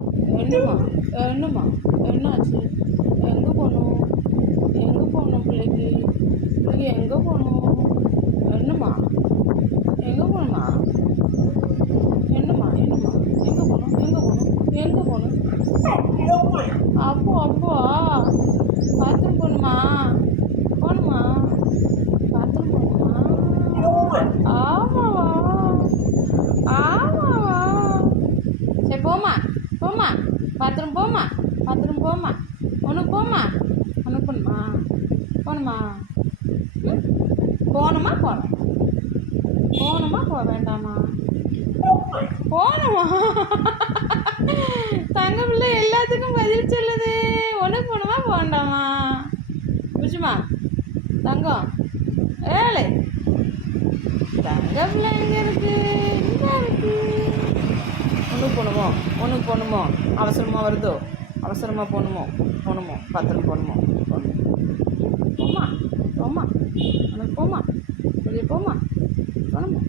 என்னம்மா என்னம்மா என்னாச்சு? எங்கே போகணும்? எங்கே போகணும் பிள்ளைக்கு? பிள்ளைக்கு எங்கே போகணும்? என்னம்மா எங்கே போகணுமா? என்னம்மா என்னம்மா எங்கே போகணும்? எங்கே போகணும்? எங்கே போகணும்? அப்போ அப்போ பாத்ரூம் போகணுமா? போகணுமா? பாத்ரூம் போகணுமா? ஆமாவா? ஆமாவா? சரி போம்மா போம்மா பாத்ரூம் போம்மா பாத்ரூம் போம்மா உனக்கு போம்மா உனக்கு போகணுமா? போகணுமா? ம் போகணுமா போகணும் போகணுமா போக வேண்டாமா? போகணுமா? தங்க பிள்ளை எல்லாத்துக்கும் பதில் சொல்லுது. உனக்கு போகணுமா போக வேண்டாமா? புரிச்சுமா தங்கம்? ஏழை தங்க பிள்ளை எங்கே இருக்கு? இங்கே இருக்கு. ஒன்றுக்கு போகணுமோ? ஒன்றுக்கு போகணுமோ? அவசரமாக வருதோ? அவசரமாக போகணுமோ? போகணுமோ? பாத்திரம் போகணுமோ? போகணும் போம்மா போம்மா உனக்கு போம்மா வெளியே போம்மா போகணுமா?